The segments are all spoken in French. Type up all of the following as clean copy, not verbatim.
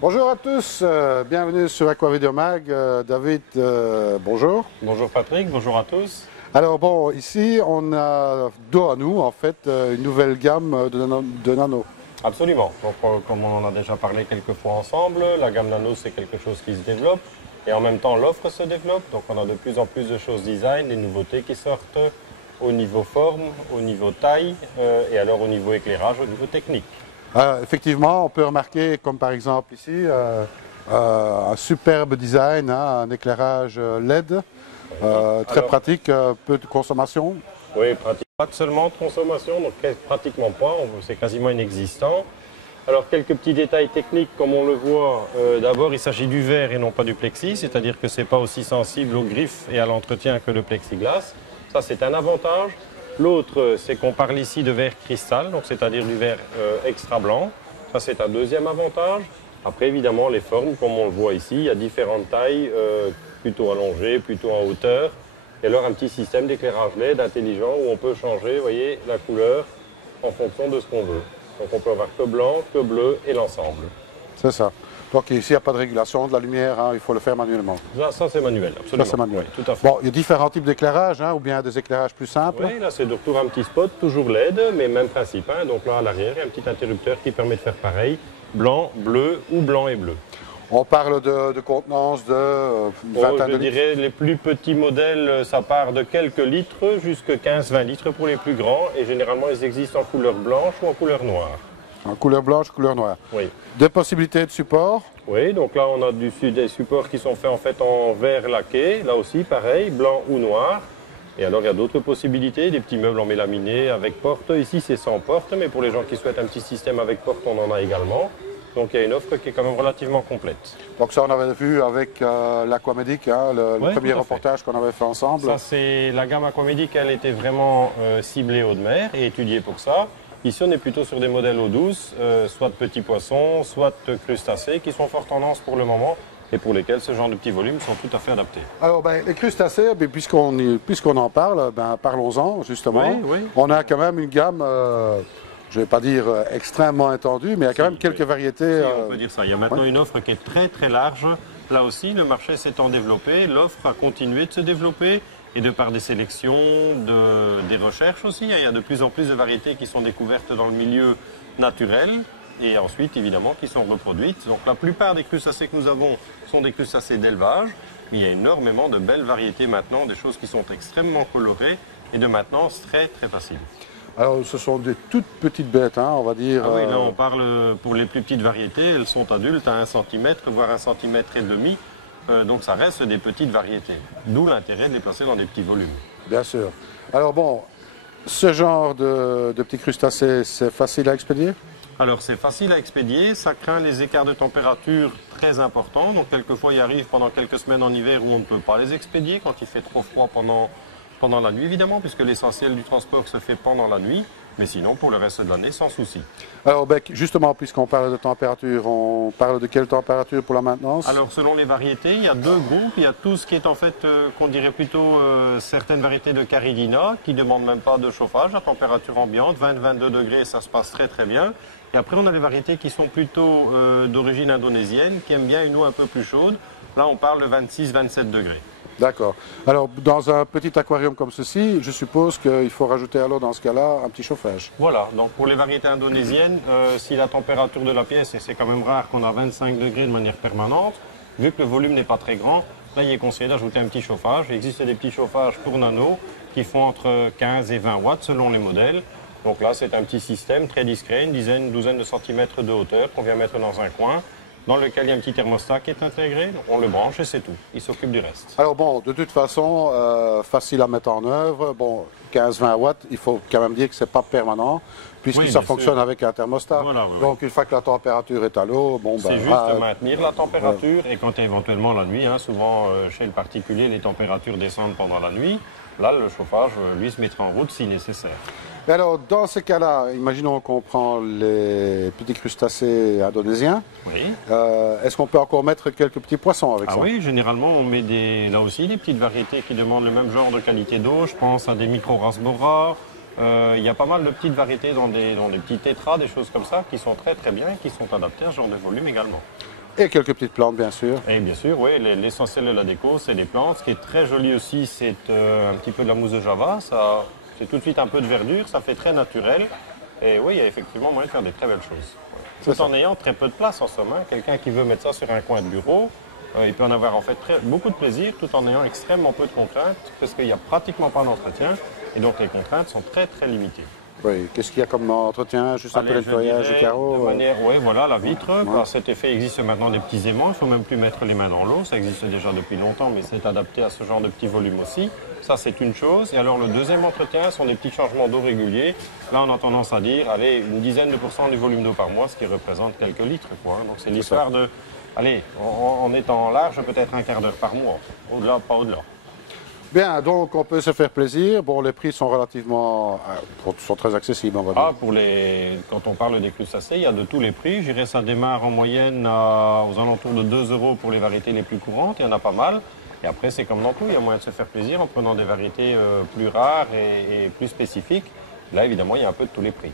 Bonjour à tous, bienvenue sur Aquavideomag. David, bonjour. Bonjour Patrick, bonjour à tous. Alors bon, ici on a dos à nous en fait une nouvelle gamme de nano. Absolument. Donc, comme on en a déjà parlé quelques fois ensemble, la gamme Nano c'est quelque chose qui se développe et en même temps l'offre se développe. Donc on a de plus en plus de choses design, des nouveautés qui sortent au niveau forme, au niveau taille et alors au niveau éclairage, au niveau technique. Effectivement, on peut remarquer comme par exemple ici un superbe design, hein, un éclairage LED, très pratique, peu de consommation. Oui, pas seulement de consommation, donc pratiquement pas, c'est quasiment inexistant. Alors quelques petits détails techniques, comme on le voit, d'abord il s'agit du verre et non pas du plexi, c'est-à-dire que ce n'est pas aussi sensible aux griffes et à l'entretien que le plexiglas. Ça c'est un avantage. L'autre, c'est qu'on parle ici de verre cristal, donc c'est-à-dire du verre extra blanc. Ça c'est un deuxième avantage. Après évidemment les formes, comme on le voit ici, il y a différentes tailles, plutôt allongées, plutôt en hauteur. Et alors un petit système d'éclairage LED intelligent où on peut changer, vous voyez, la couleur en fonction de ce qu'on veut. Donc on peut avoir que blanc, que bleu et l'ensemble. C'est ça. Donc ici il n'y a pas de régulation de la lumière, hein, il faut le faire manuellement. Ça c'est manuel, absolument. Ça c'est manuel. Oui, tout à fait. Bon, il y a différents types d'éclairage, hein, ou bien des éclairages plus simples. Oui, là c'est de retour un petit spot, toujours LED, mais même principe. Hein. Donc là à l'arrière, il y a un petit interrupteur qui permet de faire pareil, blanc, bleu ou blanc et bleu. On parle de contenance de vingtaine de litres. Je dirais les plus petits modèles, ça part de quelques litres jusqu'à 15-20 litres pour les plus grands. Et généralement, ils existent en couleur blanche ou en couleur noire. En couleur blanche, couleur noire. Oui. Des possibilités de support. Oui, donc là, on a des supports qui sont faits en fait en verre laqué. Là aussi, pareil, blanc ou noir. Et alors, il y a d'autres possibilités, des petits meubles en mélaminé avec porte. Ici, c'est sans porte, mais pour les gens qui souhaitent un petit système avec porte, on en a également. Donc il y a une offre qui est quand même relativement complète. Donc ça on avait vu avec l'Aquamedic, hein, le premier reportage qu'on avait fait ensemble. Ça c'est la gamme Aquamedic, elle était vraiment ciblée eau de mer et étudiée pour ça. Ici on est plutôt sur des modèles eau douce, soit de petits poissons, soit de crustacés qui sont fort tendance pour le moment et pour lesquels ce genre de petits volumes sont tout à fait adaptés. Alors les crustacés, puisqu'on en parle, parlons-en justement. Oui, oui. On a quand même une gamme... je ne vais pas dire extrêmement étendue, mais il y a quand même quelques variétés. On peut dire ça. Il y a maintenant une offre qui est très très large. Là aussi, le marché s'étant développé, l'offre a continué de se développer et de par des sélections, des recherches aussi. Il y a de plus en plus de variétés qui sont découvertes dans le milieu naturel et ensuite évidemment qui sont reproduites. Donc la plupart des crustacés que nous avons sont des crustacés d'élevage, mais il y a énormément de belles variétés maintenant, des choses qui sont extrêmement colorées et de maintenance très très facile. Alors, ce sont des toutes petites bêtes, hein, on va dire. Ah oui, là, on parle pour les plus petites variétés, elles sont adultes à 1 cm, voire 1,5 cm. Donc, ça reste des petites variétés. D'où l'intérêt de les placer dans des petits volumes. Bien sûr. Alors, bon, ce genre de petits crustacés, c'est facile à expédier? Alors, c'est facile à expédier. Ça craint les écarts de température très importants. Donc, quelquefois, il arrive pendant quelques semaines en hiver où on ne peut pas les expédier quand il fait trop froid pendant la nuit, évidemment, puisque l'essentiel du transport se fait pendant la nuit, mais sinon, pour le reste de l'année, sans souci. Alors, justement, puisqu'on parle de température, on parle de quelle température pour la maintenance? Alors, selon les variétés, il y a deux groupes. Il y a tout ce qui est en fait, qu'on dirait plutôt certaines variétés de Caridina, qui ne demandent même pas de chauffage, à température ambiante, 20-22 degrés, ça se passe très très bien. Et après, on a les variétés qui sont plutôt d'origine indonésienne, qui aiment bien une eau un peu plus chaude. Là, on parle de 26-27 degrés. D'accord. Alors, dans un petit aquarium comme ceci, je suppose qu'il faut rajouter alors dans ce cas-là un petit chauffage. Voilà, donc pour les variétés indonésiennes, si la température de la pièce, et c'est quand même rare qu'on a 25 degrés de manière permanente, vu que le volume n'est pas très grand, là il est conseillé d'ajouter un petit chauffage. Il existe des petits chauffages pour nano qui font entre 15 et 20 watts selon les modèles. Donc là c'est un petit système très discret, une douzaine de centimètres de hauteur qu'on vient mettre dans un coin, dans lequel il y a un petit thermostat qui est intégré, on le branche et c'est tout. Il s'occupe du reste. Alors bon, de toute façon, facile à mettre en œuvre. Bon, 15-20 watts, il faut quand même dire que ce n'est pas permanent, puisque oui, ça fonctionne avec un thermostat. Voilà, oui, donc une fois que la température est à l'eau, bon c'est juste maintenir la température et quand éventuellement la nuit, hein, souvent chez le particulier, les températures descendent pendant la nuit. Là, le chauffage, lui, se mettra en route si nécessaire. Et alors, dans ces cas-là, imaginons qu'on prend les petits crustacés indonésiens. Oui. Est-ce qu'on peut encore mettre quelques petits poissons avec ça? Ah oui, généralement, on met là aussi des petites variétés qui demandent le même genre de qualité d'eau. Je pense à des micro-rasbora. Il y a pas mal de petites variétés dans des petits tétras, des choses comme ça, qui sont très très bien et qui sont adaptées à ce genre de volume également. Et quelques petites plantes, bien sûr. Et bien sûr, oui, l'essentiel de la déco, c'est les plantes. Ce qui est très joli aussi, c'est un petit peu de la mousse de Java. C'est tout de suite un peu de verdure, ça fait très naturel. Et oui, il y a effectivement moyen de faire des très belles choses. Tout en ayant très peu de place en somme. Hein. Quelqu'un qui veut mettre ça sur un coin de bureau, il peut en avoir en fait beaucoup de plaisir tout en ayant extrêmement peu de contraintes parce qu'il n'y a pratiquement pas d'entretien et donc les contraintes sont très très limitées. Oui, qu'est-ce qu'il y a comme entretien? Juste un peu de nettoyage des carreaux? Oui, voilà, la vitre. Par cet effet, il existe maintenant des petits aimants. Il ne faut même plus mettre les mains dans l'eau. Ça existe déjà depuis longtemps, mais c'est adapté à ce genre de petit volume aussi. Ça, c'est une chose. Et alors, le deuxième entretien sont des petits changements d'eau réguliers. Là, on a tendance à dire, allez, une dizaine de pourcents du volume d'eau par mois, ce qui représente quelques litres, quoi. Donc, c'est l'histoire de, allez, en étant large, peut-être un quart d'heure par mois. Au-delà, pas au-delà. Bien, donc on peut se faire plaisir. Bon, les prix sont relativement, sont très accessibles, on va dire. Quand on parle des crustacés, il y a de tous les prix. Je dirais ça démarre en moyenne aux alentours de 2 € pour les variétés les plus courantes. Il y en a pas mal. Et après, c'est comme dans tout, il y a moyen de se faire plaisir en prenant des variétés plus rares et plus spécifiques. Là, évidemment, il y a un peu de tous les prix.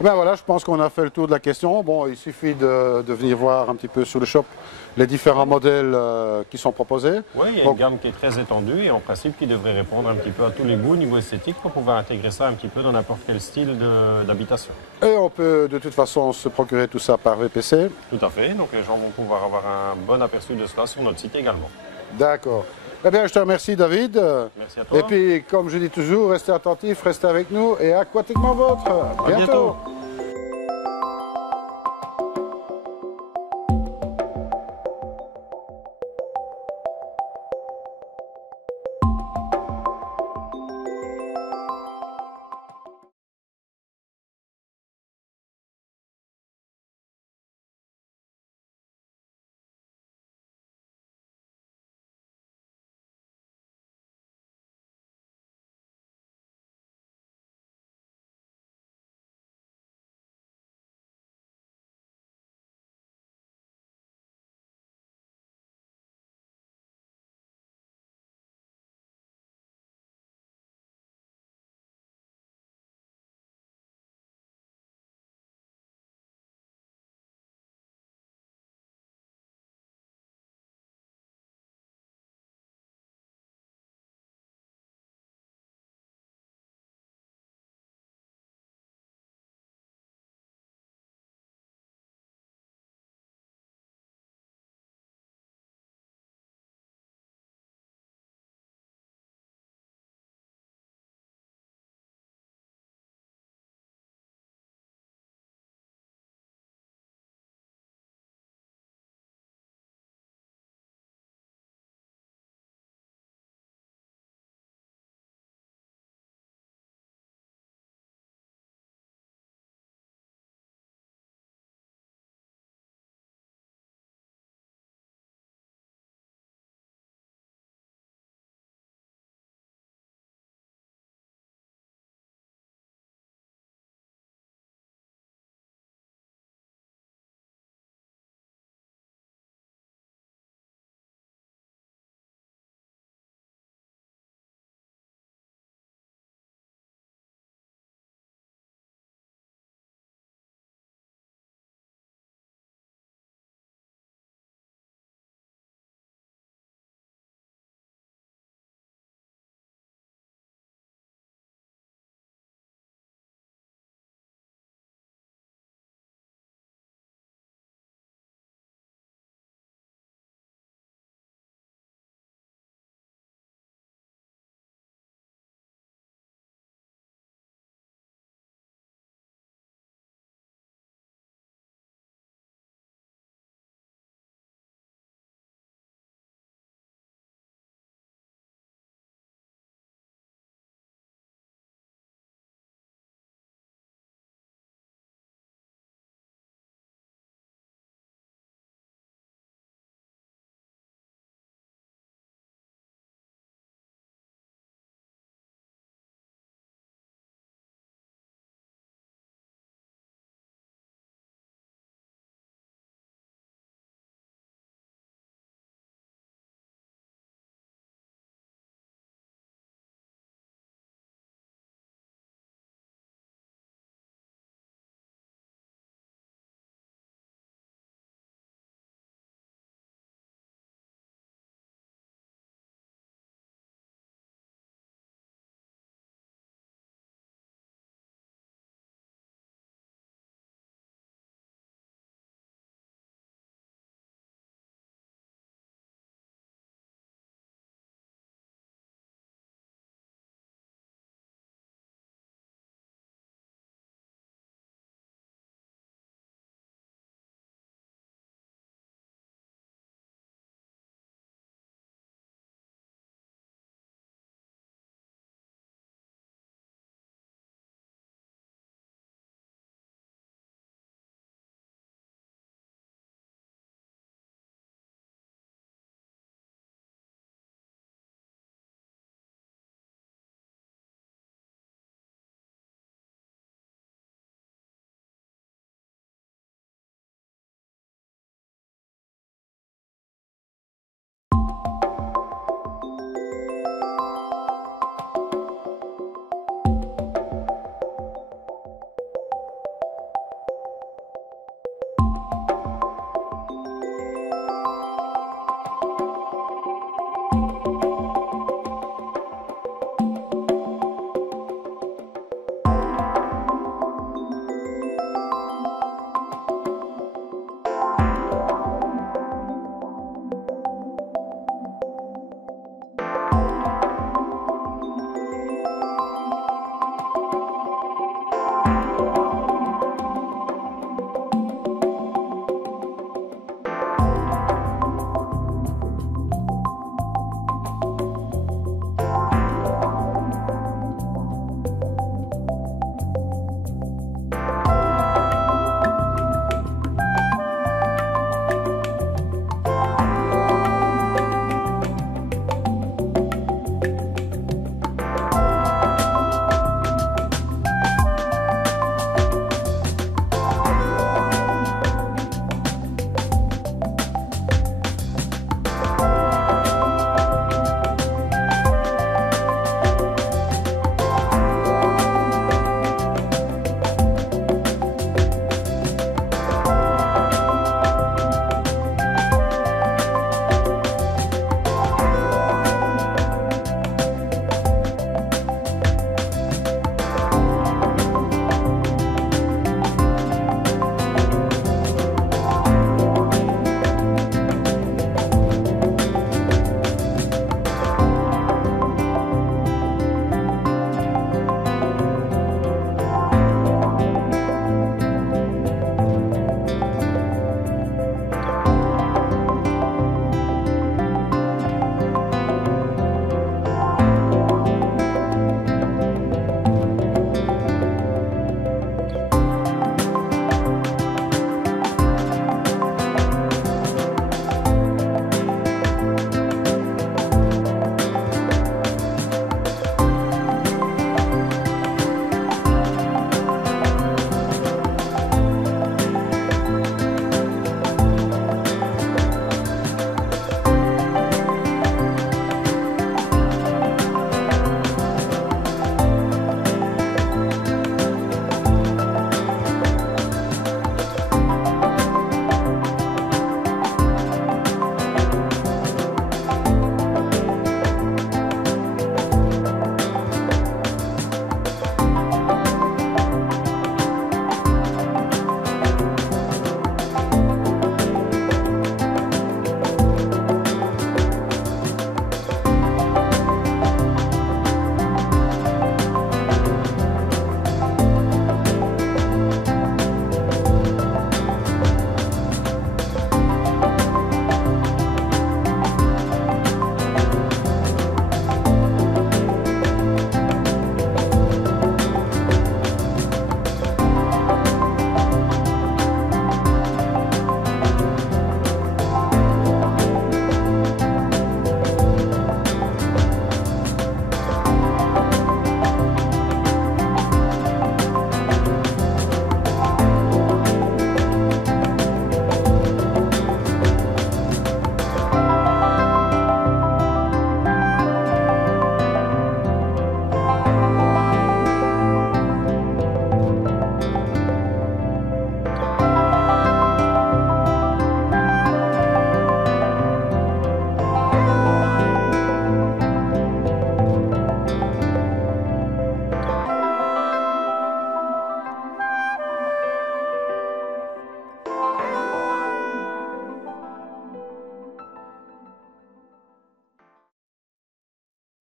Ben voilà, je pense qu'on a fait le tour de la question. Bon, il suffit de venir voir un petit peu sur le shop les différents modèles qui sont proposés. Oui, il y a une gamme qui est très étendue et en principe qui devrait répondre un petit peu à tous les goûts au niveau esthétique pour pouvoir intégrer ça un petit peu dans n'importe quel style d'habitation. Et on peut de toute façon se procurer tout ça par VPC. Tout à fait, donc les gens vont pouvoir avoir un bon aperçu de cela sur notre site également. D'accord. Eh bien, je te remercie, David. Merci à toi. Et puis, comme je dis toujours, restez attentifs, restez avec nous et aquatiquement vôtre. À bientôt.